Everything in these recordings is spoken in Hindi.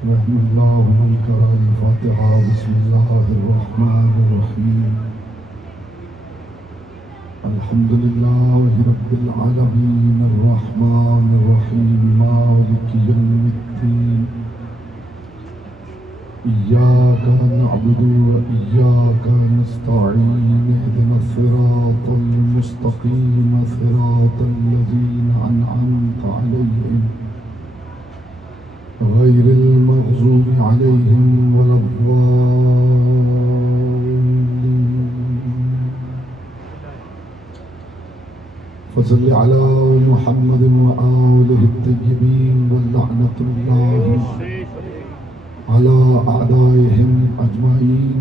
रहमल्लाहु अलकराम फातिहा बिस्मिल्लाहिर्रहमानिर्रहीम अल्हम्दुलिल्लाहि रब्बिल आलमीन अर्रहमानिर्रहीम मालिकि यौमिद्दीन इय्याका नअबुदु व इय्याका नस्तईन इहदिनस सिरातल मुस्तकीम सिरातल लज़ीना अनअमता अलैहिम गैरिल मग़ज़ूबि अलैहिम वलद्दाल्लीन फसल्लि अला मुहम्मद व आलिहि अत्तय्यबीन व लअनतुल्लाहि अला अअदाइहिम अजमाइन।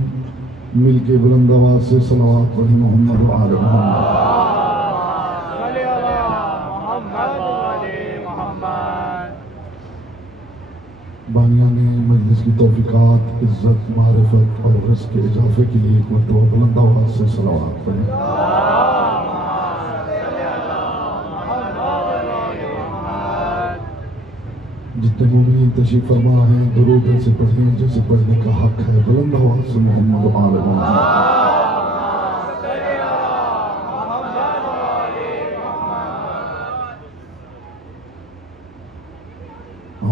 मिलके बुलंद आवाज़ से सलावत पढ़ी मोहम्मद व आले मोहम्मद। बानियाने मजलिस की तौफीकात, इज्जत, मारिफत और रिज़्क़ के इजाफे के लिए एक मरतबा बुलंद आवाज़ से सलावत पढ़ें। जितने मोमिनीन तशरीफ फरमा हैं दुरूद से पढ़ें जैसे पढ़ने का हक है। बुलंद आवाज़ से मोहम्मद व आले मोहम्मद।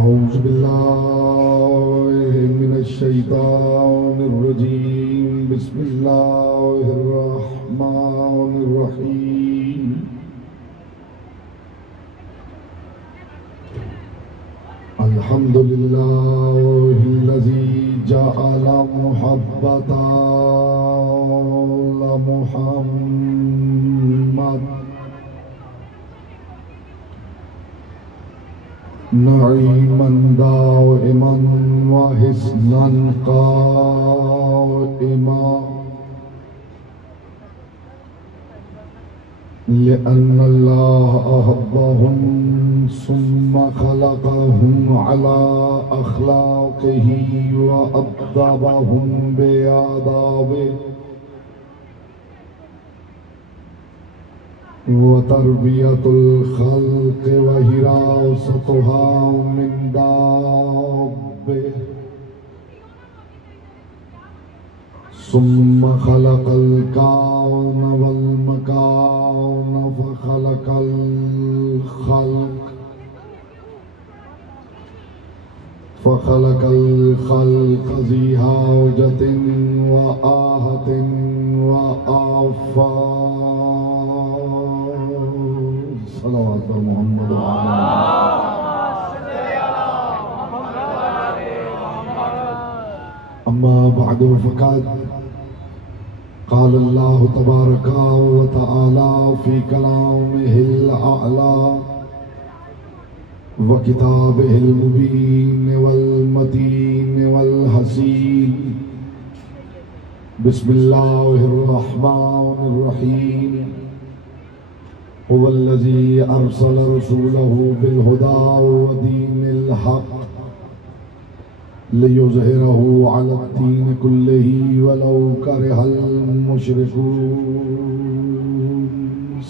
औज़ु बिल्लाहि मिनश शैतानिर रजीम। बिस्मिल्लाहिर रहमानिर रहीम। अल्हम्दुलिल्लाहिल्लज़ी जअला मुहब्बतल मुहम्मद नईमन दाइमन व हिस्नन काइमा लिअन्न अल्लाह अहब्बहुम सुम्मा खलक़हुम अला अख़लाक़िही व अद्दबहुम बिआदाबिही व तरबियतुल खल्क़ व हिरासतुहा मिन दाब्बिह सुम्मा खलक़ल कौन वल मकान फखलक़ल खल्क़ ज़ी हाजतिन व आहतिन व आफ़ात। सलावत पर मोहम्मद व आले मोहम्मद। अम्मा बअदु फ़क़द क़ाल अल्लाहु तबारक व तआला फ़ी कलामिहिल अअला व किताबिहिल मुबीन वल मतीन वल हसीन। बिस्मिल्लाहिर रहमानिर रहीम। हुवल्लज़ी अरसल रसूलहु बिल हुदा व दीनिल हक़ लियुज़हिरहु अलद्दीन कुल्लिही वलौ करिहल मुशरिकून।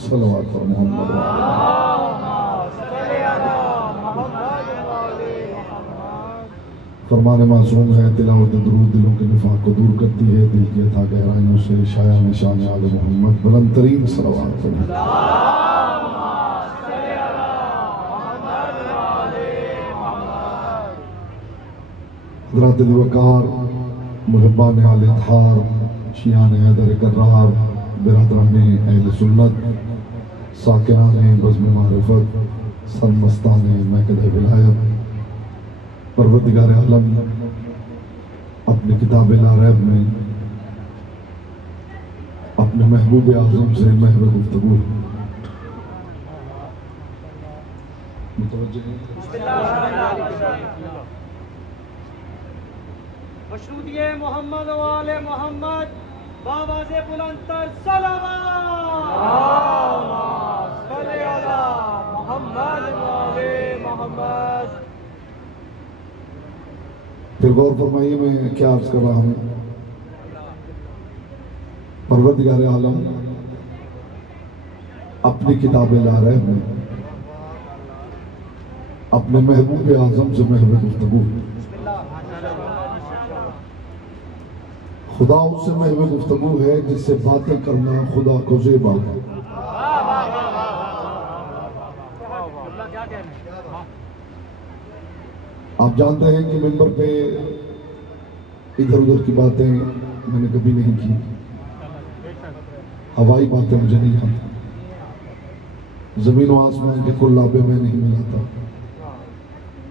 सल्लल्लाहु अलैहि मोहम्मद। फरमान मासूम है तिलावत दुरूद दिलों के निफाक को दूर करती है, दिल की अथा गहराइयों से शाया निशान आले मोहम्मद बुलंद तरीन सलावत पढ़ें। हज़रात वक़ार मुहिब्बान आले इत्हार शियान हैदर कर्रार बिरादरान अहले सुन्नत साकिरान बज़्म मारिफत सरमस्तान महकद विलायत परवरदिगार आलम अपनी किताब ला रैब में अपने महबूब आज़म से महब गुफ्तगू मशरूदिये मोहम्मद वाले मोहम्मद बाबा से बुलंदतर सलावत मोहम्मद वाले मोहम्मद। फिर गौर फरमाइए मैं क्या अर्ज कर रहा हूँ। परवरदिगार आलम अपनी किताबें ला रहे हैं, अपने महबूब आजम से महबूब गुफ्तगू खुदा उससे महवे गुफ्तगू है जिससे बातें करना खुदा को ज़ेबा है। आप जानते हैं कि मिंबर पे इधर उधर की बातें मैंने कभी नहीं की, हवाई बातें मुझे नहीं आती, जमीन व आसमान के कुल्लाबे में नहीं मिलाता,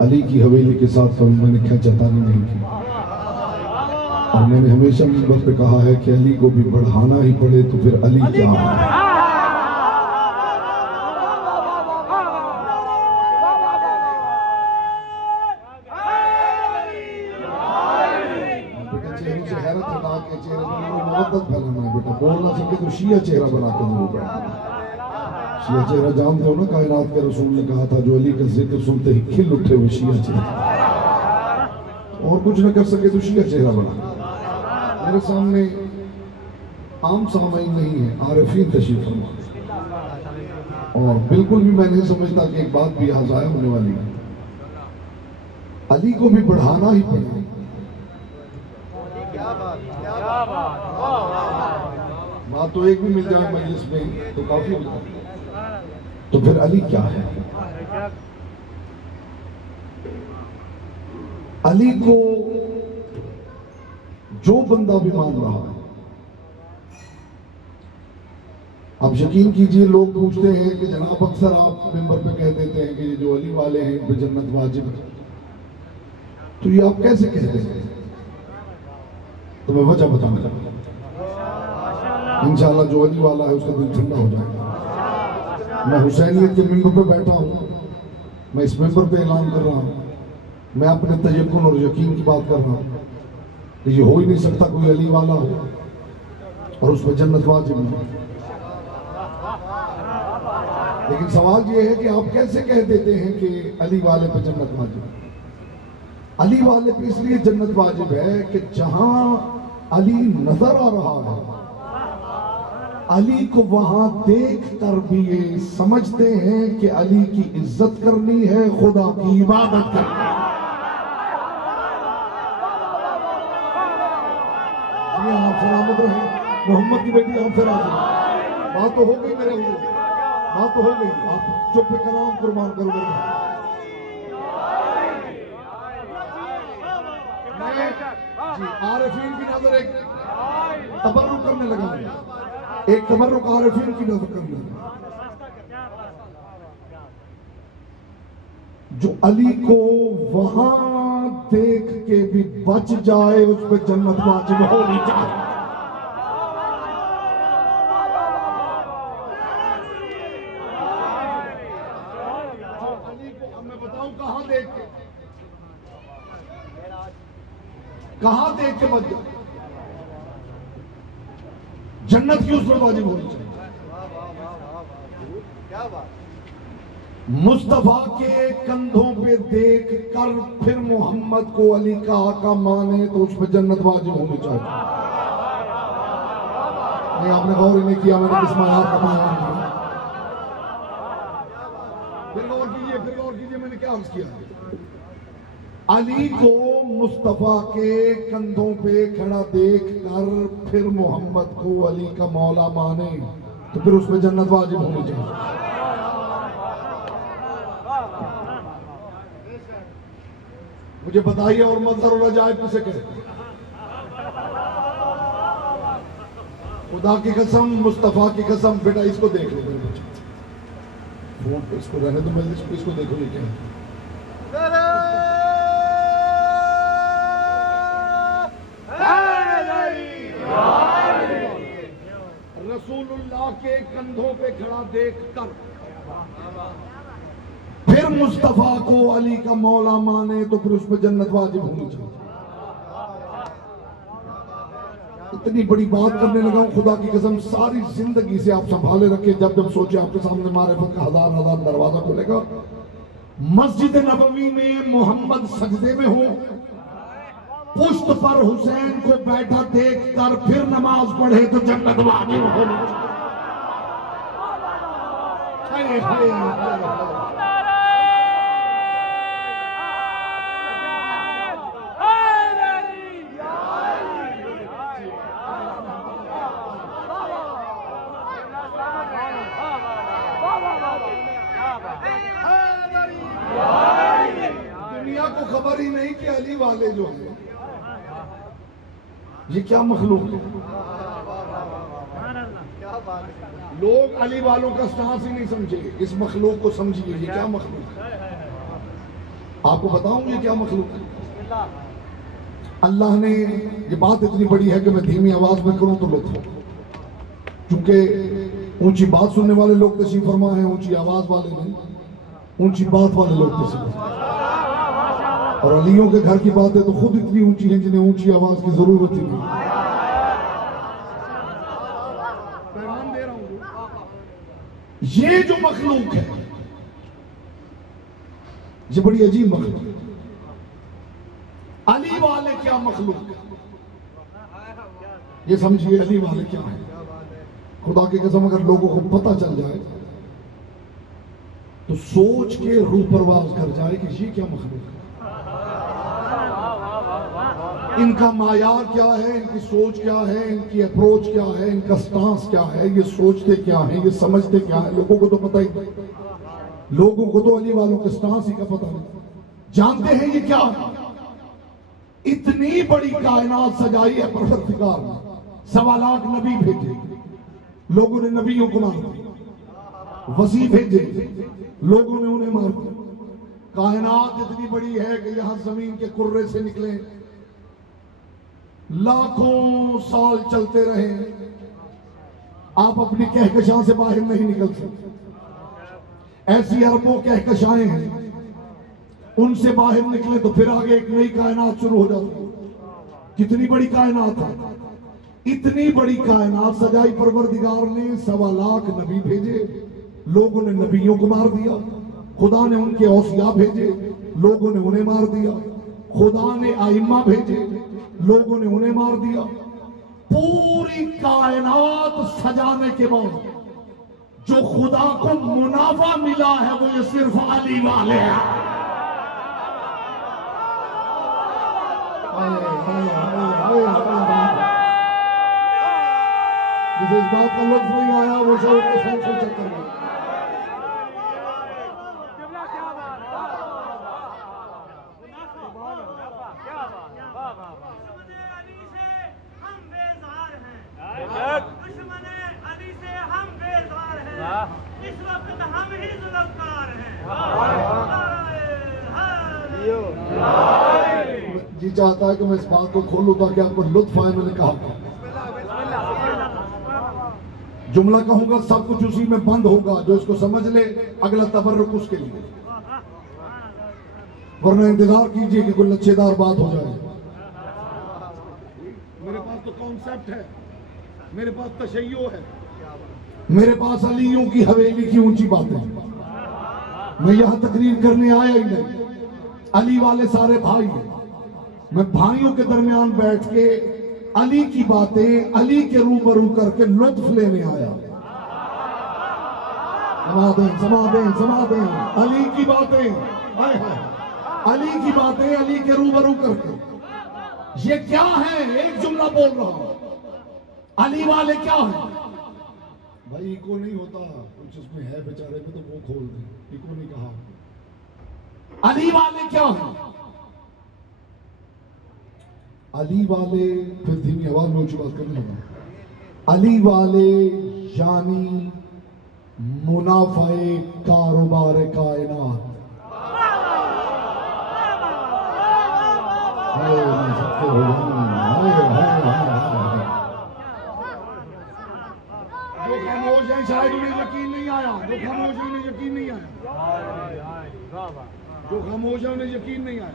अली की हवेली के साथ कभी मैंने खींचातानी नहीं की। और मैंने हमेशा मिंबर पे कहा है कि अली को भी बढ़ाना ही पड़े तो फिर अली क्या है। बेटा चेहरे से हैरत हटा के चेहरे पर मोहब्बत फैलाना है। बेटा बोल ना सके तो शिया चेहरा बना के दो। शिया चेहरा जानते हो ना, कायनात के रसूल ने कहा था जो अली का जिक्र सुनते ही खिल उठे हुए शिया चेहरा, और कुछ न कर सके तो शिया चेहरा बना। मेरे सामने आम सामाइन नहीं है, आरिफीन तशरीफ फरमा, और बिल्कुल भी मैं नहीं समझता कि एक बात भी यहाँ ज़ाया होने वाली है। अली को भी बढ़ाना ही पड़ेगा। बात तो एक भी मिल जाए मजलिस में तो काफी हो जाए। तो फिर अली क्या है? अली को जो बंदा भी मान रहा है, आप यकीन कीजिए, लोग पूछते हैं कि जनाब अक्सर आप मिंबर पे कह देते हैं कि जो अली वाले हैं इन पे जन्नत वाजिब है, तो ये आप कैसे कहते हैं? तो मैं वजह बताने लगा। इंशाअल्लाह जो अली वाला है उसका दिल ठंडा हो जाएगा। मैं हुसैनियत के मिंबर पे बैठा हूँ, मैं इस मिंबर पे ऐलान कर रहा हूँ, मैं अपने तयक्कुन और यकीन की बात कर रहा हूँ कि ये हो ही नहीं सकता कोई अली वाला हो और उस पर जन्नत वाजिब नहीं। लेकिन सवाल ये है कि आप कैसे कह देते हैं कि अली वाले पे जन्नत वाजिब है? अली वाले पे इसलिए जन्नत वाजिब है कि जहां अली नजर आ रहा है, अली को वहां देख कर भी ये समझते हैं कि अली की इज्जत करनी है, खुदा की इबादत करनी है। आप सलामत रहे, मोहम्मद की बेटी आप फिर बात तो हो गई मेरे हुजूर, बात तो हो गई। आप चुप कलाम कुर्बान करो मेरे भाई। जी आरिफीन की नजर एक तबर्रुक करने लगा, एक तबर्रुक आरिफीन की नजर करने लगा। जो अली को वहां देख के भी बच जाए उस पर जन्नत वाजिब होनी चाहिए। अली को अब मैं बताऊं कहां देख के, कहां देख के बच जाए, जन्नत की उस पर वाजिब होनी चाहिए। क्या बात। मुस्तफा के कंधों पे देख कर फिर मोहम्मद को अली का आका माने तो उस पर जन्नत वाजिब होनी चाहिए। नहीं आपने गौर ही नहीं किया, मैंने किस मायात का बयान किया। फिर गौर कीजिए, फिर गौर कीजिए, मैंने क्या अर्ज किया। अली को मुस्तफा के कंधों पे खड़ा देख कर फिर मोहम्मद को अली का मौला माने तो फिर उस पर जन्नत वाजिब होनी चाहिए। मुझे बताइए और मंजर और अजायब किसे कहते हैं? खुदा की कसम, मुस्तफा की कसम। बेटा इसको देख लो मेरे बच्चे, फोन पे इसको रहने दो, मैं इसको देखो ये क्या है। रसूलुल्लाह के कंधों पे खड़ा देखकर फिर मुस्तफा को अली का मौला माने तो फिर उस पर जन्नत वाजिब होनी चाहिए। इतनी बड़ी बात करने लगा हूं, खुदा की कसम सारी जिंदगी से आप संभाले रखे। जब जब सोचे आपके सामने मारिफत का हजार हजार दरवाजा खुलेगा। मस्जिद नबवी में मोहम्मद सजदे में हो, पुश्त पर हुसैन को बैठा देख कर फिर नमाज पढ़े तो जन्नत वाजिब होनी चाहिए। दुनिया को खबर ही नहीं कि अली वाले जो है ये क्या मखलूक है। लोग अली वालों का स्टांस ही नहीं समझे, इस मखलूक को समझिए ये क्या मखलूक है। आपको बताऊं ये क्या मखलूक है। अल्लाह ने, ये बात इतनी बड़ी है कि मैं धीमी आवाज में करूं तो लुत्फ हो, क्योंकि ऊंची बात सुनने वाले लोग तशरीफ फरमा है, ऊंची आवाज वाले नहीं, ऊंची बात वाले लोग तशरीफ। और अलियों के घर की बातें तो खुद इतनी ऊंची हैं जिन्हें ऊंची आवाज की जरूरत ही नहीं। पैगाम दे रहा हूं, ये जो मखलूक है ये बड़ी अजीब मखलूक है। अली वाले क्या मखलूक है ये समझिए। अली वाले क्या है, खुदा की कसम अगर लोगों को पता चल जाए तो सोच के रूह परवाज कर जाए कि ये क्या मखलूक है, इनका मायार क्या है, इनकी सोच क्या है, इनकी अप्रोच क्या है, इनका स्टांस क्या है, ये सोचते क्या है, ये समझते क्या है। लोगों को तो पता ही नहीं, लोगों को तो अली वालों के स्टांस ही का पता नहीं। जानते हैं ये क्या है। इतनी बड़ी कायनात सजाई है परवरदिगार ने, 1.25 लाख नबी भेजे, लोगों ने नबियों को मार दिया, वसी भेजे, लोगों ने उन्हें मार दिया। कायनात इतनी बड़ी है कि यहां जमीन के कुर्रे से निकले लाखों साल चलते रहे, आप अपनी कहकशां से बाहर नहीं निकल सकते। ऐसी अरबों कहकशाएं हैं, उनसे बाहर निकले तो फिर आगे एक नई कायनात शुरू हो जाती है। कितनी बड़ी कायनात है, इतनी बड़ी कायनात सजाई परवरदिगार ने, 1.25 लाख नबी भेजे, लोगों ने नबियों को मार दिया। खुदा ने उनके औसिया भेजे, लोगों ने उन्हें मार दिया। खुदा ने आइम्मा भेजे, लोगों ने उन्हें मार दिया। पूरी कायनात सजाने के बाद जो खुदा को मुनाफा मिला है वो ये सिर्फ अली वाले हैं। जिसे इस बात का लुत्फ नहीं आया वो सब के फैसले चक्कर में। इस वक्त हम ही जुल्मकार हैं। जी चाहता है कि मैं इस बात को खोलूं ताकि आपको लुत्फ आए। मैंने कहा जुमला कहूंगा सब कुछ उसी में बंद होगा, जो इसको समझ ले अगला तबर्रुक उसके लिए, वरना इंतजार कीजिए कि कोई लच्छेदार बात हो जाए। मेरे पास तो कॉन्सेप्ट है, मेरे पास तशय्यो है, मेरे पास अलियों की हवेली की ऊंची बातें। मैं यहां तकरीर करने आया ही नहीं, अली वाले सारे भाई हैं। मैं भाइयों के दरमियान बैठ के अली की बातें अली के रूबरू करके लुत्फ लेने आया। समा दें अली की बातें, अली की बातें अली के रूबरू करके। ये क्या है, एक जुमला बोल रहा हूं, अली वाले क्या है भाई। इको नहीं होता कुछ उसमें है बेचारे में, तो वो खोल दे, इको नहीं कहा। अली वाले क्या है, अली वाले, फिर धीमी आवाज में ऊंची बात करने लगा। अली वाले यानी मुनाफे कारोबार कायनात। जो खामोश है शायद उन्हें यकीन नहीं आया, जो खामोश है उन्हें यकीन नहीं आया, जो खामोश है उन्हें यकीन नहीं आया।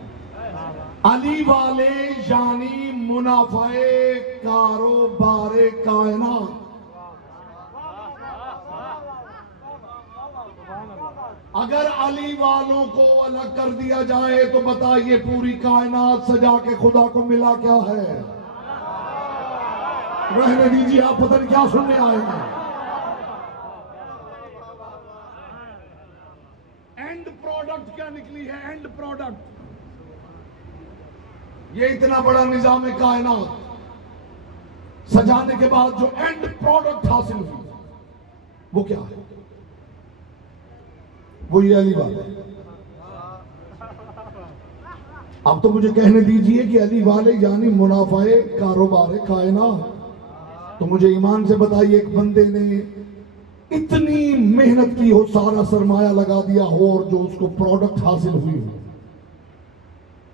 अली वाले यानी मुनाफे कारोबार कायनात। अगर अली वालों को अलग कर दिया जाए तो बताइए पूरी कायनात सजा के खुदा को मिला क्या है। रहने दीजिए, आप पता नहीं क्या सुनने आए हैं। एंड प्रोडक्ट क्या निकली है, एंड प्रोडक्ट। ये इतना बड़ा निजाम कायनात सजाने के बाद जो एंड प्रोडक्ट हासिल हुई वो क्या है, वो ये अली वाले। अब तो मुझे कहने दीजिए कि अली वाले यानी मुनाफाए कारोबार कायनात। तो मुझे ईमान से बताइए, एक बंदे ने इतनी मेहनत की हो, सारा सरमाया लगा दिया हो और जो उसको प्रोडक्ट हासिल हुई हो,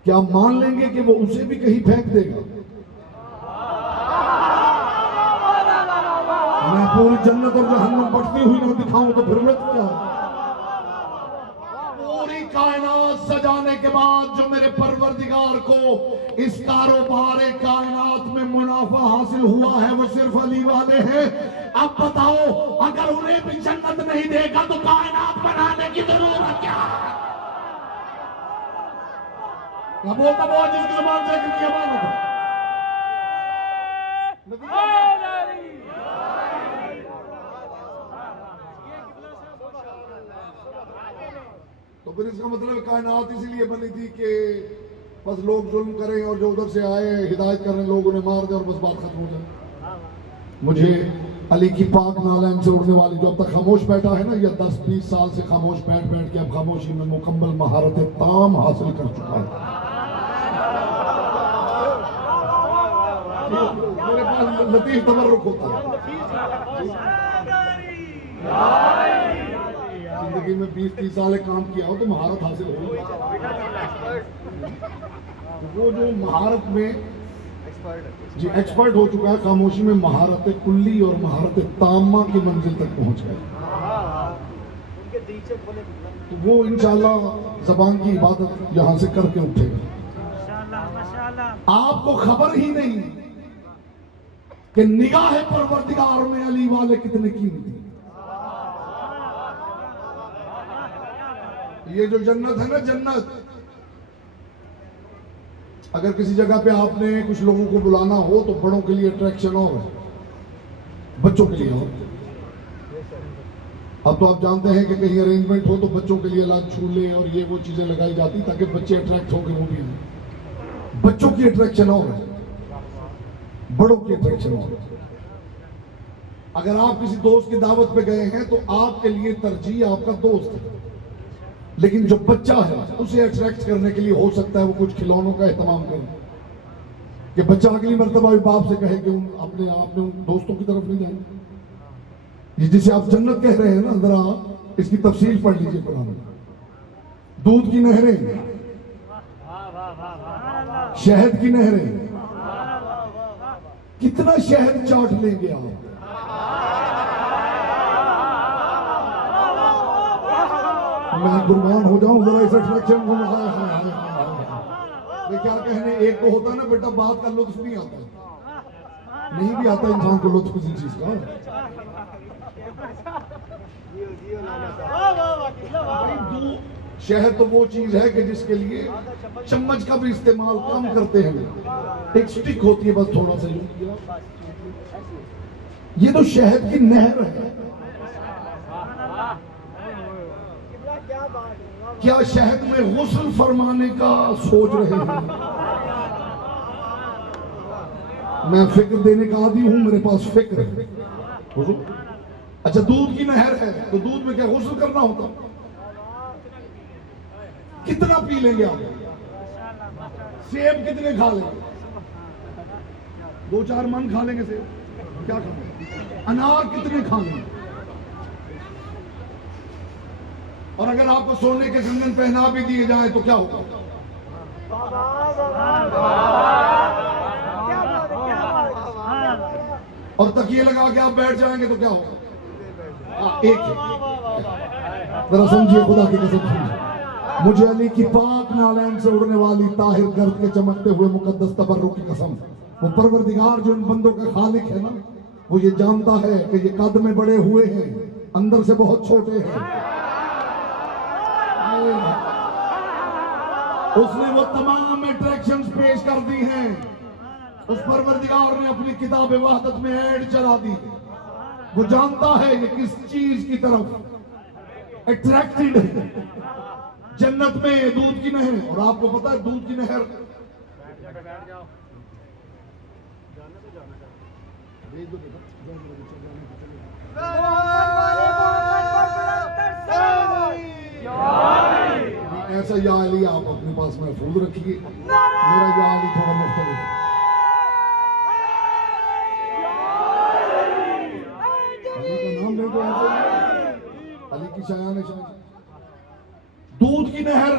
क्या मान लेंगे कि वो उसे भी कहीं फेंक देगा? मैं पूरी जन्नत और जहन्नम बढ़ती हुई ना दिखाऊं तो फिर मत क्या? पूरी कायनात सजाने के बाद जो मेरे परवरदिगार को इस कारोबार कायनात में मुनाफा हासिल हुआ है वो सिर्फ अली वाले हैं। अब बताओ, अगर उन्हें भी जन्नत नहीं देगा तो कायनात बनाने की जरूरत क्या है? क्या बोलता बहुत जिसकी जुबान से किया मानो था। तो फिर इसका मतलब कायनात इसीलिए बनी थी कि बस लोग जुल्म करें और जो उधर से आए हिदायत करने लोग उन्हें मार दें और बस बात खत्म हो जाए। मुझे अली की पाक नालैन से उड़ने वाली जो अब तक खामोश बैठा है ना, या 10-20 साल से खामोश बैठ बैठ के अब खामोशी में मुकम्मल महारत ताम हासिल कर चुका है। मेरे पास लतीफ तबर्रुक होता है। जिंदगी में 20-30 साल काम किया हो तो महारत हासिल हो। वो जो महारत में जी एक्सपर्ट हो चुका है, खामोशी में महारत कुल्ली और महारत तामा की मंजिल तक पहुंच गए। तो वो इंशाल्लाह जबान की इबादत यहां से करके उठेगा। आपको खबर ही नहीं कि निगाह परवरदिगार में अली वाले कितने कीमती। ये जो जन्नत है ना, जन्नत, अगर किसी जगह पे आपने कुछ लोगों को बुलाना हो तो बड़ों के लिए अट्रैक्शन और बच्चों के लिए हो। अब तो आप जानते हैं कि कहीं अरेंजमेंट हो तो बच्चों के लिए अलग झूले और ये वो चीजें लगाई जाती ताकि बच्चे अट्रैक्ट होकर वो भी आए। बच्चों की अट्रैक्शन और है, बड़ों की अट्रैक्शन और है। अगर आप किसी दोस्त की दावत पे गए हैं तो आपके लिए तरजीह आपका दोस्त है, लेकिन जो बच्चा है उसे अट्रैक्ट करने के लिए हो सकता है वो कुछ खिलौनों का एहतमाम करे कि बच्चा अगली मर्तबा भी बाप से कहे कि अपने आप में उन दोस्तों की तरफ नहीं जाए। ये जिसे आप जन्नत कह रहे हैं ना, जरा इसकी तफसील पढ़ लीजिए कुरान में। दूध की नहरें, शहद की नहरें, कितना शहद चाट लेंगे आप। मैं कुर्बान हो जाऊं जरा इस अट्रैक्शन को। वे क्या कहने, एक तो होता है ना बेटा बात का लुत्फ नहीं आता, नहीं भी आता इंसान को लुत्फ किसी चीज का। शहद तो वो चीज है कि जिसके लिए चम्मच का भी इस्तेमाल कम करते हैं, एक स्टिक होती है बस थोड़ा सा यूं। ये तो शहद की नहर है। क्या शहद में गुस्ल फरमाने का सोच रहे हैं? मैं फिक्र देने का आदी हूं, मेरे पास फिक्र है। अच्छा, दूध की नहर है तो दूध में क्या गुस्ल करना होता? कितना पी लेंगे आप? सेब कितने खा लेंगे? 2-4 मन खा लेंगे सेब, क्या खाएंगे? अनार कितने खा लेंगे? और अगर आपको सोने के कंगन पहना भी दिए जाए तो क्या होगा? और तकिए लगा के आप बैठ जाएंगे तो क्या होगा? एक जरा समझिए, खुदा की कसम समझिए। मुझे अली की पाक नालैन से उड़ने वाली ताहिर गर्द के चमकते हुए मुकद्दस तबर्रुक की कसम, वो परवरदिगार जो इन बंदों का खालिक है ना, वो ये जानता है कि ये कद में बड़े हुए हैं, अंदर से बहुत छोटे हैं। उसने वो तमाम अट्रैक्शंस पेश कर दी हैं। उस परवरदिगार ने अपनी किताब वहदत में ऐड चला दी। वो जानता है ये किस चीज की तरफ अट्रैक्टेड है। जन्नत में दूध की नहर, और आपको पता है दूध की नहर ऐसा या अली आप अपने पास महफूज रखिए, मेरा या अली थोड़ा मुख्तलिफ है। अली का नाम नहीं तो ऐसे ही है। अली की शायान शान, दूध की नहर,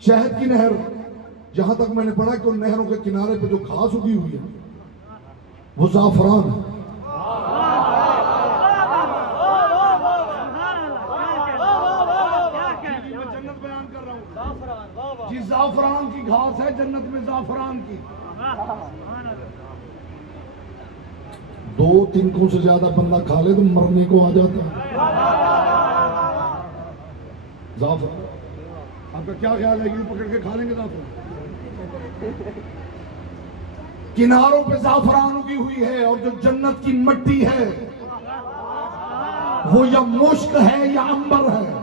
शहद की नहर, जहां तक मैंने पढ़ा कि उन नहरों के किनारे पे जो घास उगी हुई है वो जाफरान है। जन्नत बयान कर रहा हूं जी, जाफरान की घास है जन्नत में, जाफरान की। 2 तिनकों से ज्यादा बंदा खा ले तो मरने को आ जाता है। जाफरान, आपका क्या ख्याल है, यूं पकड़ के खा लेंगे जाफरान? किनारों पे जाफरान उगी हुई है, और जो जन्नत की मिट्टी है वो या मुश्क है या अंबर है।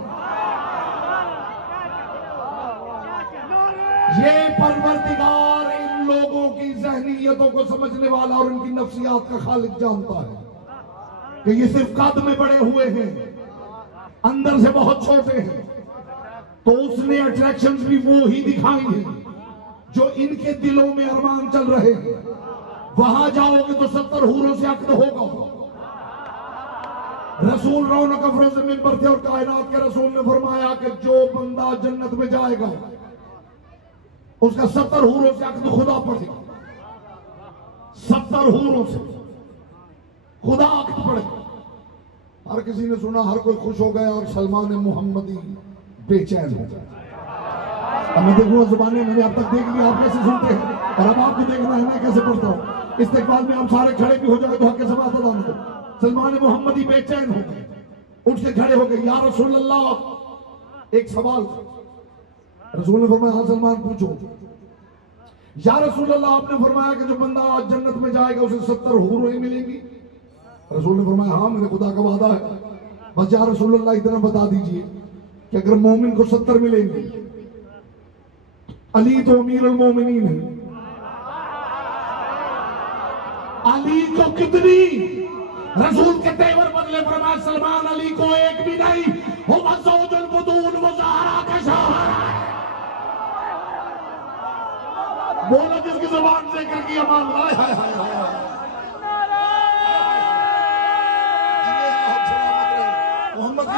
ये परवरदिगार इन लोगों की ज़हनियतों को समझने वाला और इनकी नफ्सियात का खालिक जानता है कि ये सिर्फ कद में बड़े हुए हैं, अंदर से बहुत छोटे हैं। तो उसने अट्रैक्शंस भी वो ही दिखाई हैं जो इनके दिलों में अरमान चल रहे हैं। वहां जाओगे तो 70 हूरों से अक्द होगा। रसूल रौनक अफरोज़ मिंबर थे और कायनात के रसूल ने फरमाया कि जो बंदा जन्नत में जाएगा उसका 70 हूरों से अक्द खुदा पड़ेगा। 70 हूरों से खुदा अक्द पड़ेगा। हर किसी ने सुना, हर कोई खुश हो गया और सलमान मोहम्मदी बेचैन हो गया। अब मैं देखूंगा जुबानें मैंने अब तक देख लिया, आप कैसे सुनते हैं, और अब आपको देखना है मैं कैसे पढ़ता हूं। इस्तिक़बाल में आप सारे खड़े भी हो जाए तो हक के समात अदा करो। सलमान मोहम्मदी बेचैन हो गए, उठ के खड़े हो गए। या रसूल अल्लाह, एक सवाल। रसूल ने फरमाया, हाँ सलमान पूछो। या रसूल अल्लाह, आपने फरमाया कि जो बंदा आज जन्नत में जाएगा उसे 70 हूरें मिलेंगी। रसूल ने फरमाया, हाँ मेरे खुदा का वादा है। बस या रसूल अल्लाह इतना बता दीजिए कि अगर मोमिन को 70 मिलेंगे, अली तो अमीरुल मोमिनीन है, अली को कितनी? रसूल के तेवर बदले फरमाया, सलमान अली को एक भी नहीं, हुवा ज़ौजुल बुतून, वो ज़हरा का शौहर है। बोलो जिसकी जुबान से करके अमान। हाय हाय हाय हाय। मोहम्मद की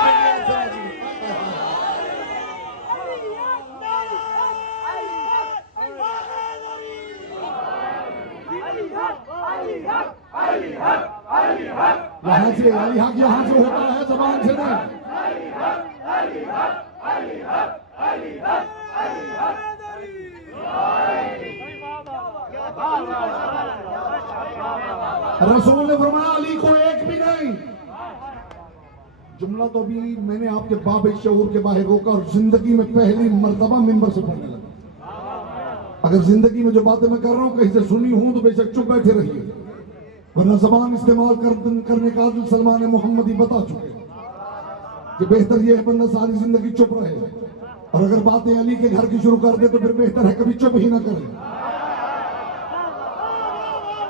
यहाँ से अली हक यहाँ से होता है, जबान से नहीं। रसूल ने फरमाया, अली को एक भी नहीं। जुमला तो अभी मैंने आपके बाब शऊर के बाहर रोका और जिंदगी में पहली मर्तबा मिंबर से पढ़ने लगा। अगर जिंदगी में जो बातें मैं कर रहा हूं कहीं से सुनी हूं तो बेशक चुप बैठे रहिए, वरना जबान इस्तेमाल करने का आदिल सलमान मोहम्मदी बता चुके कि बेहतर यह है बंदा सारी जिंदगी चुप रहे, और अगर बातें अली के घर की शुरू कर दे तो फिर बेहतर है कभी चुप ही ना करे।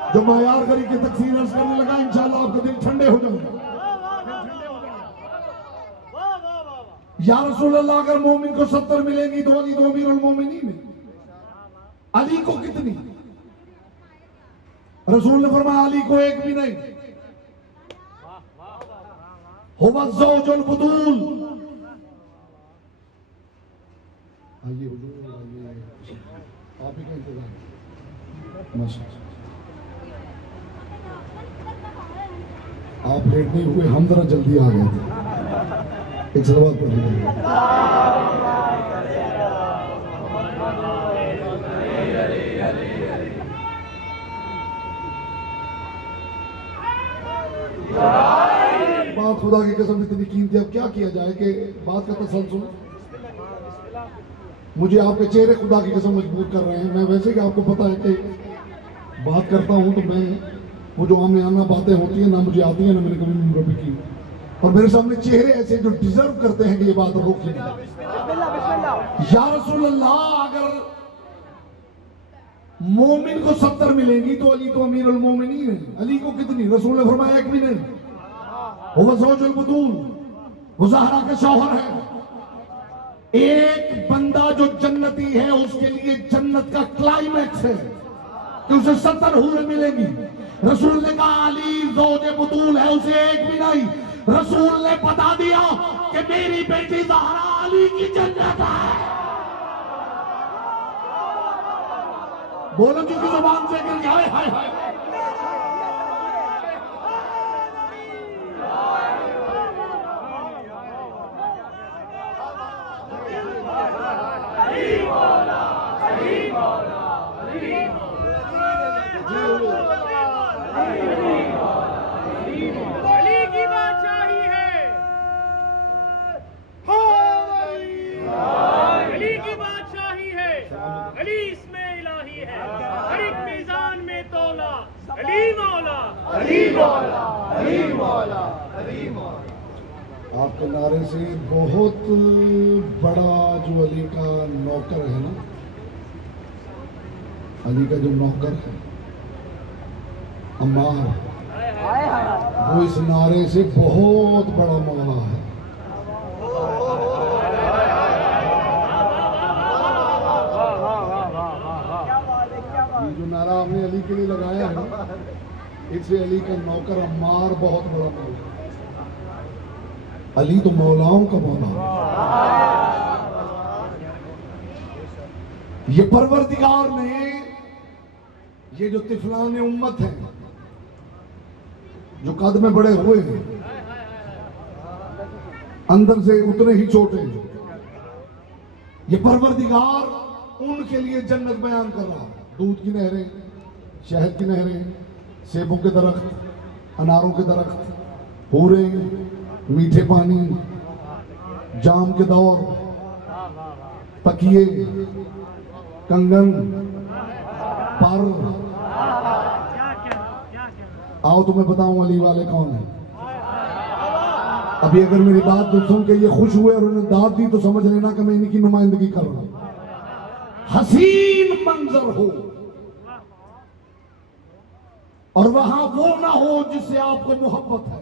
जब मायार गरी की तकसीर अर्ज करने लगा, इंशाअल्लाह आपके दिल ठंडे हो जाएंगे। या रसूल अल्लाह, अगर मोमिन को 70 मिलेंगी तो अली तो अमीरुल मोमिनीन है, अली को कितनी? रसूल ने फरमाया, अली को एक भी नहीं। हुवा ज़ौजुल बुतूल। आइए हुजूर, आइए, आप ही का इंतजार। माशाअल्लाह, आप लेट नहीं हुए, हम जरा जल्दी आ गए थे। एक सवाल पढ़ लीजिए। बात खुदा की कसम इतनी कीमती, अब क्या किया जाए कि बात का तसलसल। मुझे आपके चेहरे खुदा की कसम मजबूर कर रहे हैं। मैं वैसे कि आपको पता है कि बात करता हूं तो मैं वो जो आमियाना बातें होती हैं ना मुझे आती है ना मैंने कभी मुंबई भी की, और मेरे सामने चेहरे ऐसे जो डिजर्व करते हैं कि ये बात रोक लें। या रसूल अल्लाह, अगर मोमिन को 70 मिलेंगी तो अली तो अमीरुल मोमिनीन है, अली को कितनी? रसूल ने फरमाया, एक भी नहीं। हुवा ज़ौजुल बुतून, वो ज़हरा का शौहर है। एक बंदा जो जन्नती है उसके लिए जन्नत का क्लाइमैक्स है कि उसे 70 हूरें मिलेंगी। रसूल ने कहा अली ज़ौजे बुतूल है, उसे एक भी नहीं। रसूल ने बता दिया कि मेरी बेटी ज़हरा अली की जन्नत है। बोलो जिसकी जुबान से गिर जाए हाय हाय। अली की बादशाही है। अली की बादशाही है। अली इसमें इलाही है। हर एक मीज़ान में तौला अली मौला। अली मौला, अली मौला, अली मौला। आपके नारे से बहुत बड़ा जो अली का नौकर है ना, अली का जो नौकर है अम्मार, वो इस नारे से बहुत बड़ा मौला है। ये जो नारा आपने अली के लिए लगाया है ना, इससे अली का नौकर अम्मार बहुत बड़ा मौला है। अली तो मौलाओं का मौला है। ये परवरदिगार ने, ये जो तिफलान उम्मत है जो कद में बड़े हुए हैं, अंदर से उतने ही छोटे, ये परवरदिगार उनके लिए जन्नत बयान कर रहा है। दूध की नहरें, शहद की नहरें, सेबों के दरख्त, अनारों के दरख्त, पूरे मीठे पानी, जाम के दौर, तकिए, कंगन, पर। आओ तुम्हें बताऊं अली वाले कौन है। अभी अगर मेरी बात तो सुन के ये खुश हुए और उन्हें दाद दी तो समझ लेना कि मैं इनकी नुमाइंदगी कर रहा हूं। हसीन मंजर हो और वहां वो ना हो जिससे आपको मोहब्बत है,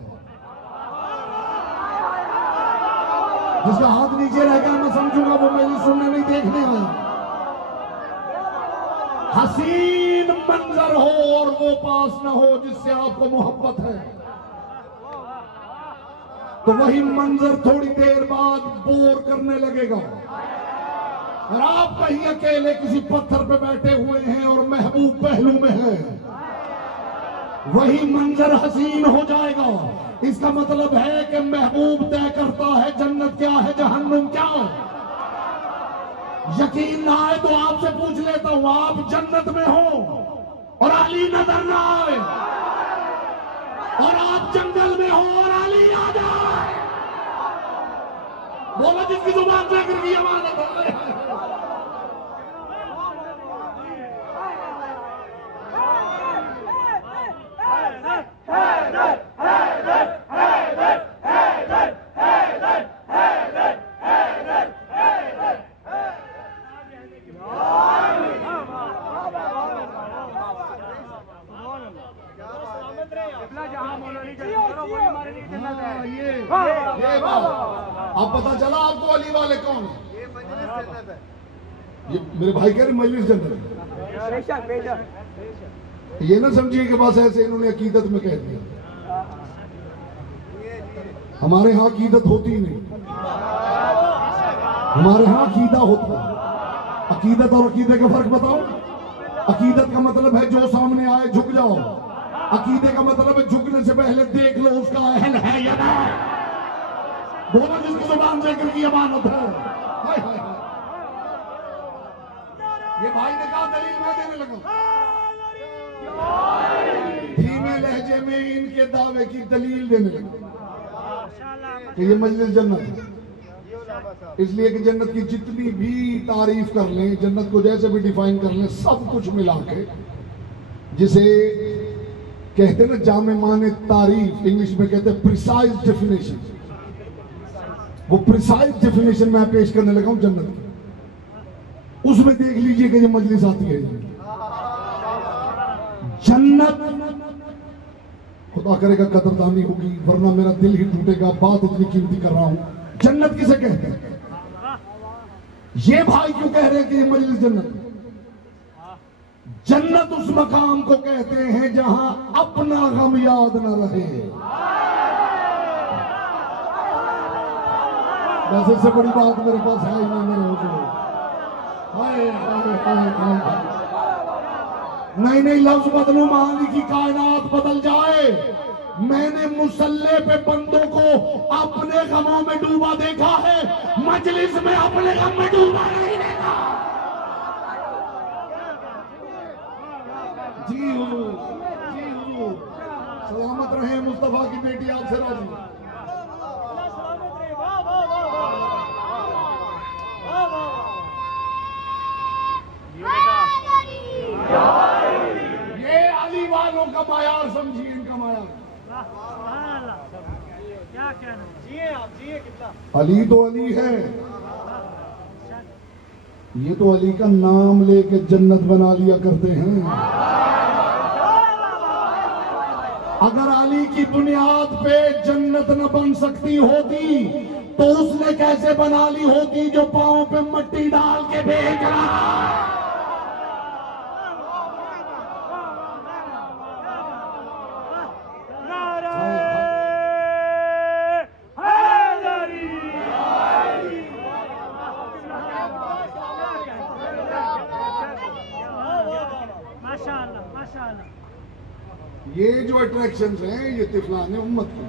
जिसका हाथ नीचे रह गया मैं समझूंगा वो मेरी सुनने नहीं देखने आया। हसीन मंजर हो और वो पास ना हो जिससे आपको मोहब्बत है, तो वही मंजर थोड़ी देर बाद बोर करने लगेगा और आप कहीं अकेले किसी पत्थर पे बैठे हुए हैं और महबूब पहलू में है, वही मंजर हसीन हो जाएगा। इसका मतलब है कि महबूब तय करता है जन्नत क्या है, जहन्नुम क्या। यकीन ना आए तो आपसे पूछ लेता हूं, आप जन्नत में हो और अली नजर ना आए, और आप जंगल में हो और अली आ जाए, बोला जिसकी जुबान से गिर गई अमानत है। अब पता चला आपको अली वाले कौन है। ये मजलिस जन्नत है। ये मेरे भाई कह रहे मजलिस जन्नत है। बेशक बेशक। ये ना समझिए कि बस ऐसे इन्होंने अकीदत में कह दिया। हमारे यहाँ अकीदत होती ही नहीं, हमारे यहाँ अकीदा होता है। अकीदत और अकीदे का फर्क बताओ। अकीदत का मतलब है जो सामने आए झुक जाओ, अकीदे का मतलब है झुकने से पहले देख लो उसका अहल है या नहीं। बोलो जिसकी जुबान जिक्र की अमानत है। हाय हाय हाय। ये भाई ने कहा दलील मैं देने लगा। धीमे लहजे में इनके दावे की दलील देने लगा कि ये मजलिस जन्नत है। इसलिए कि जन्नत की जितनी भी तारीफ कर लें, जन्नत को जैसे भी डिफाइन कर लें, सब कुछ मिला के जिसे कहते हैं ना जामे माने तारीफ, इंग्लिश में कहते हैं प्रिसाइज डेफिनेशन, वो प्रिसाइज डेफिनेशन मैं पेश करने लगा हूं जन्नत की। उसमें देख लीजिए कि ये मजलिस आती है। जन्नत खुदा करेगा कदरदानी होगी, वरना मेरा दिल ही टूटेगा। बात इतनी कीमती कर रहा हूं। जन्नत किसे कहते हैं? ये भाई क्यों कह रहे हैं कि ये मजलिस जन्नत है? जन्नत उस मकाम को कहते हैं जहां अपना गम याद न रहे। बस इससे बड़ी बात मेरे पास है ही नहीं मेरे हुजूर। हाय हाय हाय हाय। नहीं नहीं, लफ्ज बदलो, मानी की कायनात बदल जाए। मैंने मुसल्ले पे बंदों को अपने गमों में डूबा देखा है, मजलिस में अपने गम में डूबा नहीं देखा। जी हुजूर, जी हुजूर। सलामत रहे मुस्तफा की बेटी, आपसे राजी। ये अली वालों का मायार समझिए, इनका मायार। क्या कहना, जिए आप, जिए कितना। अली तो अली है, ये तो अली का नाम लेके जन्नत बना लिया करते हैं। अगर अली की बुनियाद पे जन्नत न बन सकती होती तो उसने कैसे बना ली होती जो पांव पे मट्टी डाल के भेज रहा। ये जो अट्रैक्शंस हैं ये तिफलाने उम्मत की,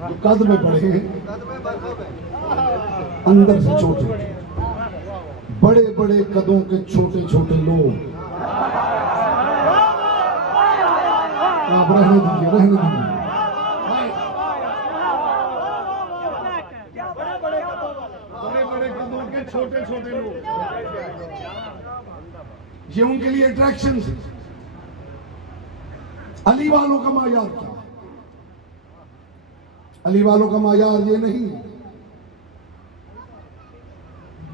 जो कद में बड़े हैं, अंदर से छोटे, बड़े बड़े कदों के छोटे छोटे लोग। आप रहने दीजिए, रहने दीजिए। बड़े बड़े कदों के छोटे छोटे लोग, ये उनके लिए अट्रैक्शन है। अली वालों का मायार क्या है? अली वालों का मायार ये नहीं है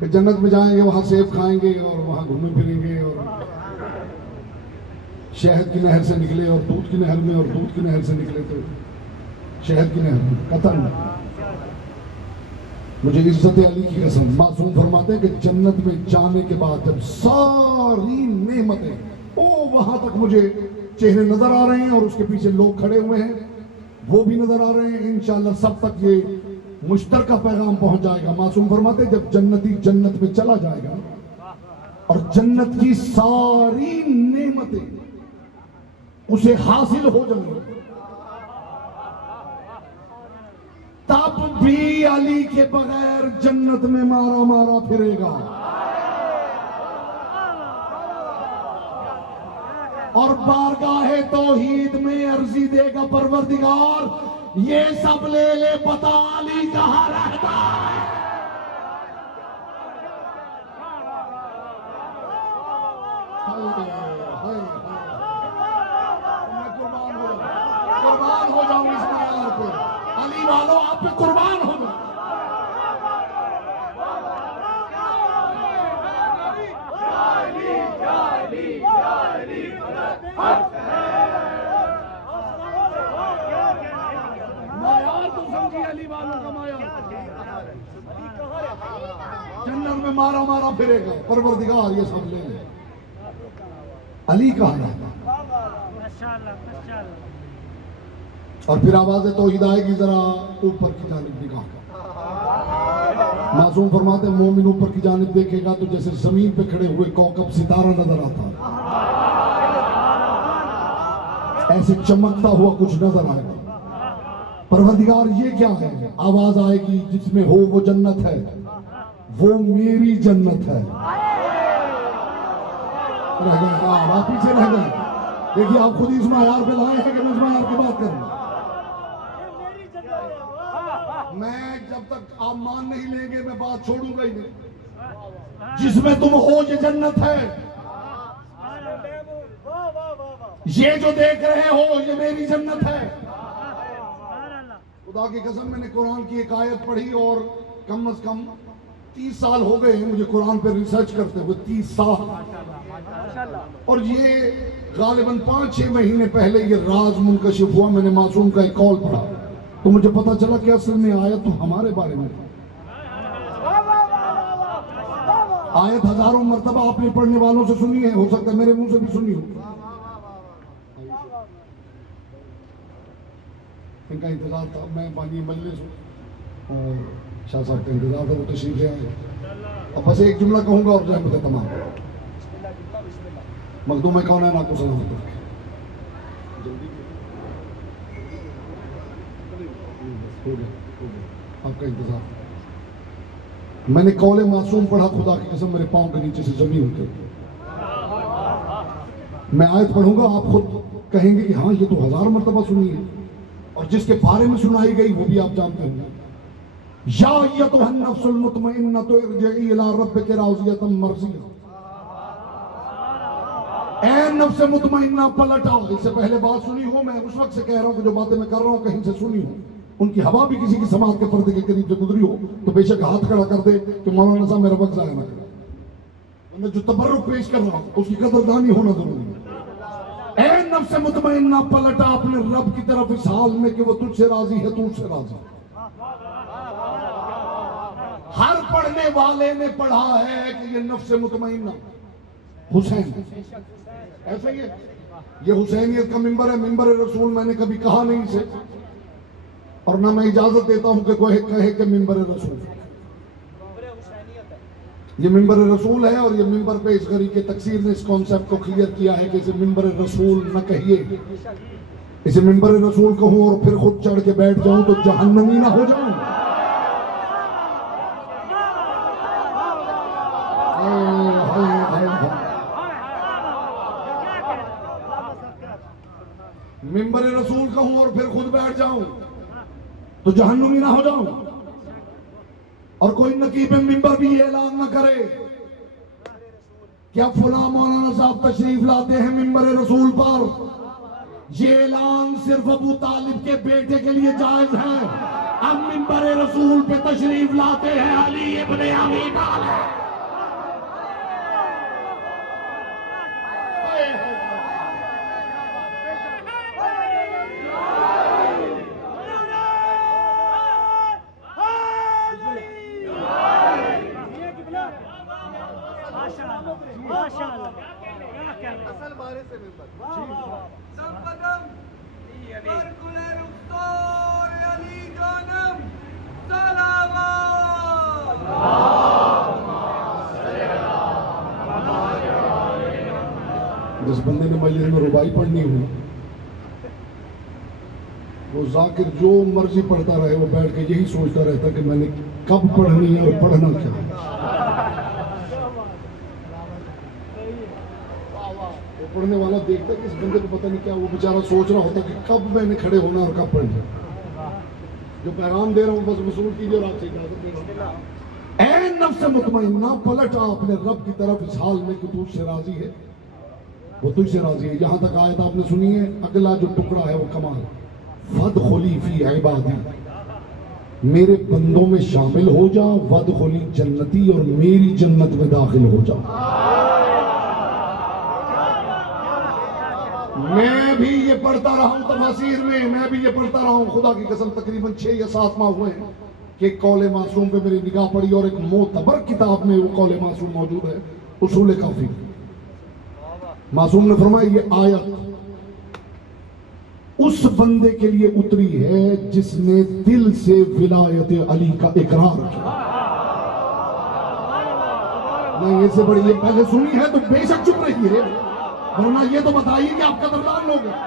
कि जन्नत में जाएंगे वहां सेब खाएंगे और वहां घूमे फिरेंगे और शहद की नहर से निकले और दूध की नहर में और दूध की नहर से निकले तो शहद की नहर में। कतन मुझे इज्जत अली की कसम, मासूम फरमाते हैं कि जन्नत में जाने के बाद जब सारी नेमतें ओ वहां तक मुझे चेहरे नजर आ रहे हैं और उसके पीछे लोग खड़े हुए हैं वो भी नजर आ रहे हैं, इंशाल्लाह सब तक ये मुश्तरका पैगाम पहुंच जाएगा। मासूम फरमाते जब जन्नती जन्नत में चला जाएगा और जन्नत की सारी नेमतें उसे हासिल हो जाएंगी, तब भी अली के बगैर जन्नत में मारा मारा फिरेगा। और बारगाहे तौहीद में अर्जी देगा परवरदिगार ये सब ले ले, बता अली कहां रहता है। मैं कुर्बान हो जाऊं इस मायार पे। अली वालों आप पे कुर्बान हो जाओ। मायार तो समझिए अली वालों का मायार, जन्नत में मारा मारा फिरेगा, परवरदिगार ये सब ले। अली कहां रहता? और फिर आवाज़ तौहीद आएगी, जरा ऊपर की जानिब निगाह कर। मासूम फरमाते मोमिन ऊपर की जानिब देखेगा तो जैसे जमीन पे खड़े हुए कौकब सितारा नजर आता है, ऐसे चमकता हुआ कुछ नजर आएगा। परवरदिगार ये क्या है? आवाज आएगी जिसमें हो वो जन्नत है, वो मेरी जन्नत है। रह गए आप पीछे रह गए। देखिए आप खुद इस मायार पे लाए हैं कि मैं इस मायार की बात करूं। मैं जब तक आप मान नहीं लेंगे मैं बात छोड़ूंगा ही नहीं। जिसमें तुम हो ये जन्नत है, ये जो देख रहे हो ये मेरी जन्नत है। खुदा की कसम मैंने कुरान की एक आयत पढ़ी और कम से कम 30 साल हो गए हैं मुझे कुरान पे रिसर्च करते हुए, 30 साल। और ये गालिबन 5-6 महीने पहले ये राज मुनकशिफ हुआ। मैंने मासूम का एक कॉल पढ़ा तो मुझे पता चला कि असल में आयत तो हमारे बारे में था। आयत हजारों मर्तबा आपने पढ़ने वालों से सुनी है, हो सकता है मेरे मुंह से भी सुनी हो। इनका इंतजार था, मैं बानी मजलिस हूँ और शाह साहब का इंतजार था, वो तशरीफ ले आए। अब बस एक जुमला कहूंगा और रहमत तमाम। मखदूम कौन है, आपको सलाम रखे। आपका इंतजार। मैंने कौले मासूम पढ़ा, खुदा की कसम मेरे पांव के नीचे से जमीन उतर। मैं आयत पढ़ूंगा, आप खुद कहेंगे कि हाँ ये तो 1000 मर्तबा सुनी है, और जिसके बारे में सुनाई गई वो भी आप जानते हैं। या अय्युहन नफ्सुल मुतमइन्नतु इरजिई इला रब्बिकी राज़ियतम मर्ज़िया। ऐ नफ्स मुतमइन्ना पलट आओ। इससे पहले बात सुनी हो, मैं उस वक्त से कह रहा हूं कि जो बातें मैं कर रहा हूं कहीं से सुनी हो, उनकी हवा भी किसी की समाज के पर्दे के करीब से गुजरी हो तो बेशक हाथ खड़ा कर दे कि मौलाना साहब मेरा वक्त जाया ना करे। मैं जो तबर्रुक पेश कर रहा हूं उसकी कदरदानी होना जरूरी है। ऐ नफ्स मुतमइन्ना पलटा अपने रब की तरफ इस हाल में कि वो तुझसे राजी है, तू उससे राजी। हर पढ़ने वाले ने पढ़ा है कि ये नफ्स मुतमइन्ना हुसैन ऐसा ही है। ये हुसैनियत का मिंबर है, मिंबर रसूल मैंने कभी कहा नहीं इसे, और ना मैं इजाजत देता हूं कि कोई कहे कि मिंबर रसूल। ये मिंबर रसूल है, और ये मिंबर पे इस गरी के तकसीर ने इस कॉन्सेप्ट को क्लियर किया है कि इसे मिंबर रसूल न कहिए, इसे मिंबर रसूल कहूं और फिर खुद चढ़ के बैठ जाऊं तो जहन्नमी ना हो जाऊं। मिंबर रसूल कहूं और फिर खुद बैठ जाऊं तो जहन्नुमी ना हो जाऊं। और कोई नकीब मिंबर भी ये ऐलान ना करे कि अब फुला मौलाना साहब तशरीफ लाते हैं मिंबर रसूल पर, ये ऐलान सिर्फ अबू तालिब के बेटे के लिए जायज है। अब मिंबर रसूल पे तशरीफ लाते हैं अली इब्ने अबी तालिब। असल बारे से संपदम बरकुले रुखसार अली जानम सलावत। जिस बंदे ने मजलिस में रुबाई पढ़नी हो वो जाकिर जो मर्जी पढ़ता रहे, वो बैठ के यही सोचता रहता कि मैंने कब पढ़नी है और पढ़ना क्या है। पढ़ने वाला देखता कि इस बंदे को पता नहीं क्या, वो बेचारा सोच रहा होता कि कब मैंने खड़े होना और कब पढ़ना। जो पैगाम दे रहा हूं बस वसूल कीजिए और आपसे इजाजत दे रहा हूं। ऐ नफ्स मुतमइन्ना पलट आ अपने रब की तरफ इस हाल में कि तू उससे राजी है, वो तुझसे राजी है। यहां तक आयत आपने सुनी है, अगला जो टुकड़ा है वो कमाल। फदखुली फी इबादी, मेरे बंदों में शामिल हो जा, वदखुली जन्नती, और मेरी जन्नत में दाखिल हो जा। मैं भी ये पढ़ता रहा हूं तफसीर में, मैं भी ये पढ़ता रहा हूं, खुदा की कसम तकरीबन 6 या 7 माह हुए हैं कि कौले मासूम पे मेरी निगाह पड़ी, और एक मोतबर किताब में वो कौले मासूम मौजूद है, उसूल काफी। मासूम ने फरमाया ये आयत उस बंदे के लिए उतरी है जिसने दिल से विलायत अली का इकरार किया। नहीं इससे बड़ी ये पहले सुनी है तो बेशक चुप रही है, वरना ये तो बताइए कि आप कदरदान लोग हैं।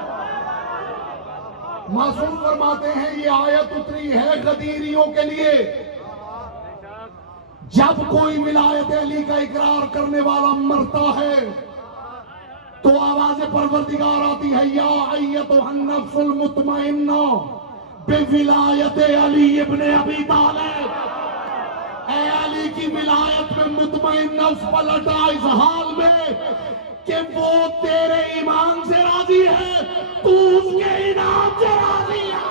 मासूम फरमाते हैं ये आयत उतरी है गदीरियों के लिए। जब कोई विलायत अली का इकरार करने वाला मरता है तो आवाज़ परवरदिगार आती है, या अय्युहन नफ्सुल मुतमइन्ना बिविलायत अली इब्ने अबी तालिब। ऐ अली की विलायत में मुतमइन नफ्स पलटा इस हाल में कि वो तेरे ईमान से राजी है, तू उसके इनाम से राजी है।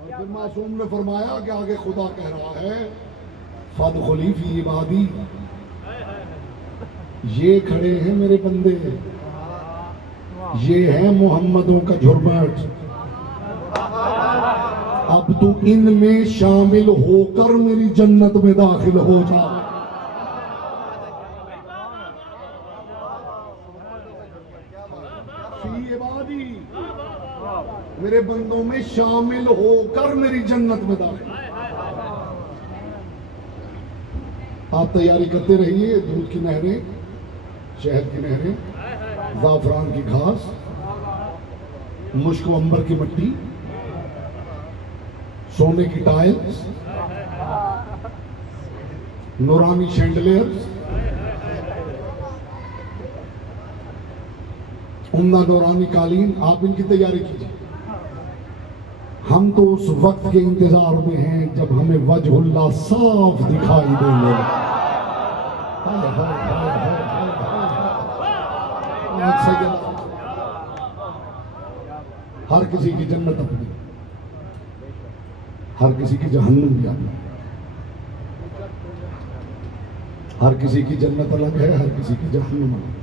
और फिर मासूम ने फरमाया कि आगे खुदा कह रहा है, फदखुली फी इबादी, ये खड़े हैं मेरे बंदे, ये है मोहम्मदों का झुरमट। अब तू इनमें शामिल होकर मेरी जन्नत में दाखिल हो जा। फी इबादी, मेरे बंदों में शामिल होकर मेरी जन्नत में दाखिल। आप तैयारी करते रहिए। दूध की नहरें, शहद की नहरें, ज़ाफ़रान की घास, मुश्क व अंबर की मिट्टी, सोने की टाइल्स, नूरानी शैंडलियर्स, उम्दा नूरानी कालीन, आप इनकी तैयारी कीजिए। हम तो उस वक्त के इंतजार में हैं जब हमें वजहुल्लाह साफ दिखाई देने लगे। हर किसी की जन्नत अपनी, हर किसी की जहन्नुम भी अपनी। हर किसी की जन्नत अलग है, हर किसी की जहन्नुम अलग।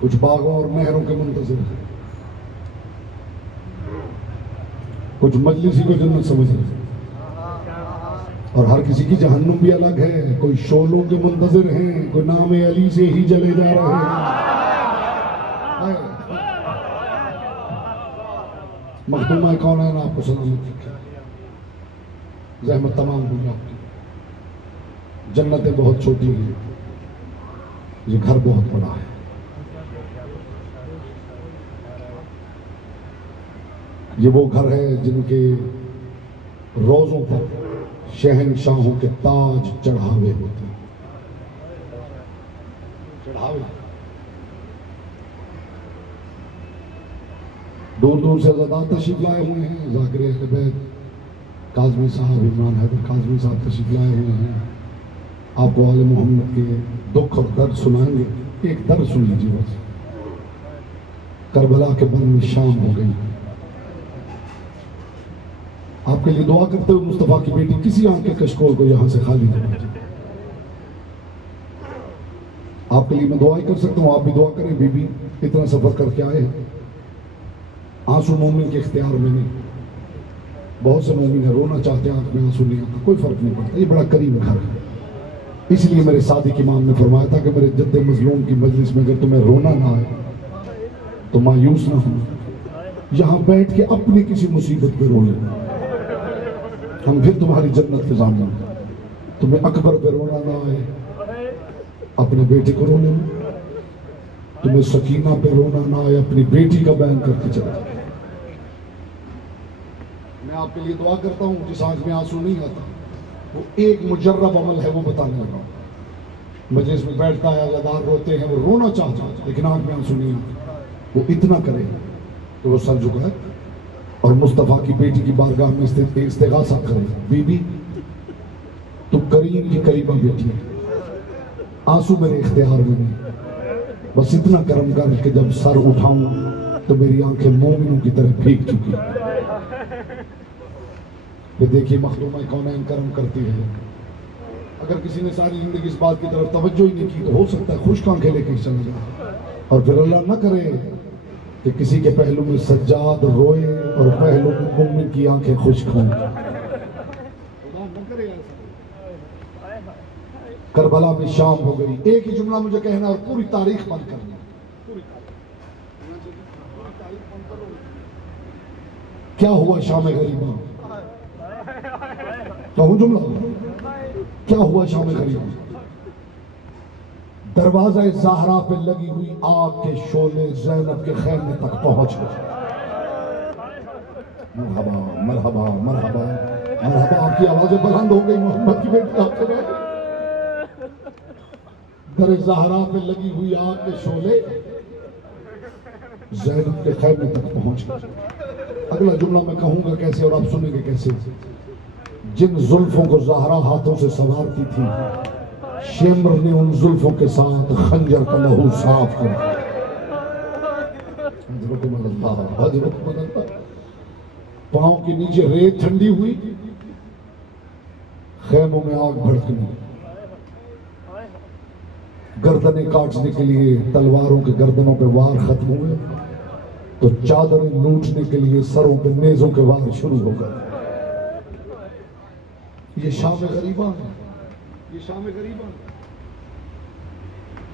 कुछ बागों और नहरों के मुंतज़िर हैं, कुछ मजलिसी को जन्नत समझ रहे हैं, और हर किसी की जहन्नुम भी अलग है। कोई शोलों के मुंतज़िर हैं, कोई नाम अली से ही जले जा रहे हैं। मखदूमा कौन है ना, आपको सलामत रखे, ज़हमत तमाम हुई आपकी। जन्नतें बहुत छोटी हैं, ये घर बहुत बड़ा है। ये वो घर है जिनके रोज़ों पर शहनशाहों के ताज चढ़ावे होते हैं। चढ़ावे दूर दूर से ज़ादात तशरीफ लाए हुए हैं। ज़ाकिर अहले बैत काज़मी साहब, इमरान हैदर काज़मी साहब तशरीफ लाए हुए हैं। आपको आले मोहम्मद के दुख और दर्द सुनाएंगे। एक दर्द सुन लीजिए बस। करबला के बन में शाम हो गई। आपके लिए दुआ करते हुए मुस्तफ़ा की बेटी किसी आंख के कशकोल को यहां से खाली कर दीजिए। आपके लिए मैं दुआ ही कर सकता हूं, आप भी दुआ करें। बीबी इतना सफर करके आए हैं, आंसू मोमिन के इख्तियार में नहीं। बहुत से मोमिन है रोना चाहते हैं, आंख में आंसू नहीं आता, कोई फर्क नहीं पड़ता। ये बड़ा करीब घर है। इसलिए मेरे सादिक इमाम ने फरमाया था कि मेरे जद्दे मजलूम की मजलिस में अगर तुम्हें रोना ना आए तो मायूस ना हो, यहां बैठ के अपनी किसी मुसीबत पे रो लेना। हम फिर तुम्हारी जन्नत के सामने। तुम्हें अकबर पे रोना ना आए, अपने बेटे को रो लेना। तुम्हें सकीना पे रोना ना आए, अपनी बेटी का बयान करके चला। मैं आपके लिए दुआ करता हूं, जिस आंख में आंसू नहीं आता वो एक मुजर्रब अमल है, वो बताने लगा। मजलिस में बैठता है, अज़ादार रोते हैं, वो रोना चाहता है लेकिन आंख में आंसू नहीं आता। वो इतना करे तो वो सर झुकाए और मुस्तफ़ा की बेटी की बारगाह में इस्तिग़ासा करे। बीबी तू करीम की करीबा बेटी है, आंसू मेरे इख्तियार में नहीं, बस इतना करम कर कि जब सर उठाऊं तो मेरी आंखें मोमिनों की तरह भीग चुकी। फिर देखिए मखदूमा कौनैन करम करती है। अगर किसी ने सारी जिंदगी इस बात की तरफ तवज्जो ही नहीं की तो हो सकता है खुश्क आंखें लेके चले जाए, और फिर अल्लाह न करे कि किसी के पहलू में सज्जाद रोए और पहलू में मोमिन की आंखें खुश्क हों। करबला में शाम हो गई। एक ही जुमला मुझे कहना और पूरी तारीख बंद करनी। क्या हुआ शाम गरीबा? कहूं जुमला? क्या हुआ शाम गरीबा? दरवाजा ज़हरा पे लगी हुई आग के शोले ज़ैनब के खैमे तक पहुंच गए। मरहबा मरहबा मरहबा मरहबा, आपकी आवाजें बुलंद हो गई। मोहम्मद की बेटी आपसे गए। दर ज़हरा पे लगी हुई आग के शोले ज़ैनब के खैमे तक पहुंच गए। अगला जुमला मैं कहूंगा कैसे और आप सुनेंगे कैसे। जिन जुल्फों को ज़हरा हाथों से संवारती थी, शेमर ने उन जुल्फों के साथ खंजर का लहू साफ कर दिया। पांव के नीचे रेत ठंडी हुई, खेमों में आग भड़कनी, गर्दनें काटने के लिए तलवारों के गर्दनों पे वार खत्म हुए, तो चादरें लूटने के लिए सरों पे नेजों के वार शुरू हो गए। ये शाम गरीबा है, ये शाम गरीबा है।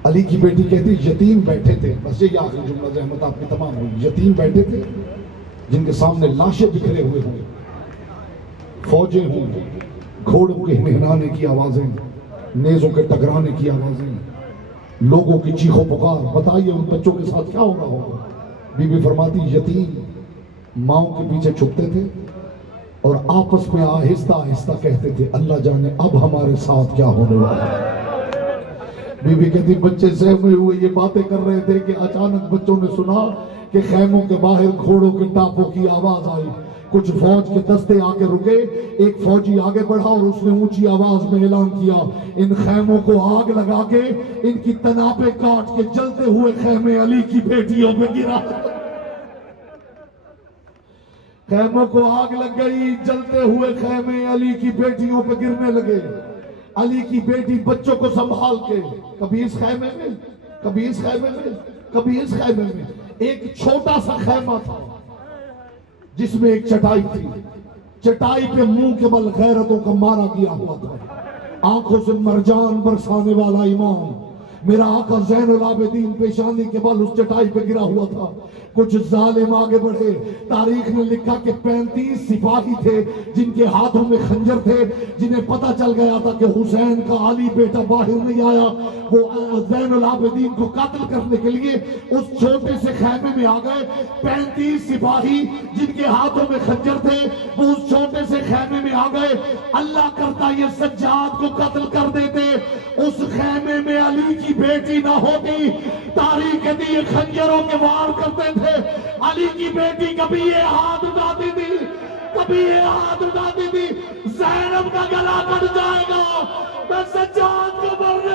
अली की बेटी कहती यतीम बैठे थे, बस ये आखिरी जुमला रहमत आपकी तमाम हुई। यतीम बैठे थे जिनके सामने लाशें बिखरे हुए होंगे, फौजें होंगी, घोड़ों के हिनहिनाने की आवाजें, नेजों के टकराने की आवाजें, लोगों की चीखों पुकार। बताइए उन बच्चों के साथ क्या होगा होगा। बीबी फरमाती यतीम माओ के पीछे छुपते थे और आपस में आहिस्ता आहिस्ता कहते थे अल्लाह जाने अब हमारे साथ क्या होने वाला है। बीबी कहती बच्चे सहमे हुए ये बातें कर रहे थे कि अचानक बच्चों ने सुना कि खैमों के बाहर घोड़ों के टापों की आवाज आई। कुछ फौज के दस्ते आके रुके, एक फौजी आगे बढ़ा और उसने ऊंची आवाज में ऐलान किया इन खैमों को आग लगा के इनकी तनापे काट के जलते हुए खैमे अली की बेटियों पे गिरा। खैमों को आग लग गई, जलते हुए खैमे अली की बेटियों पे गिरने लगे। अली की बेटी बच्चों को संभाल के कभी इस खैमे में, कभी इस खैमे में, कभी इस खैमे में। एक छोटा सा खैमा था जिसमें एक चटाई थी, चटाई पे मुंह के बल गैरतों का मारा गया हुआ था। आंखों से मरजान बरसाने वाला इमाम मेरा आका ज़ैनुल आबिदीन पेशानी के बल उस चटाई पे गिरा हुआ था। कुछ जालिम आगे बढ़े, तारीख ने लिखा कि 35 सिपाही थे जिनके हाथों में खंजर थे, जिन्हें पता चल गया था कि हुसैन का अली बेटा बाहर नहीं आया, वो ज़ैनुल आबिदीन को कत्ल करने के लिए उस छोटे से खैमे में आ गए। 35 सिपाही जिनके हाथों में खंजर थे वो उस छोटे से खैमे में आ गए। अल्लाह करता ये सज्जाद को कत्ल कर देते, उस खैमे में अली की बेटी ना होती। तारीख कहती ये खंजरों के वार करते थे। अली की बेटी कभी ये हाथ उठाती थी, कभी ये हाथ उठाती थी, ज़ैनब का गला कट जाएगा, मैं सज्जाद को मरने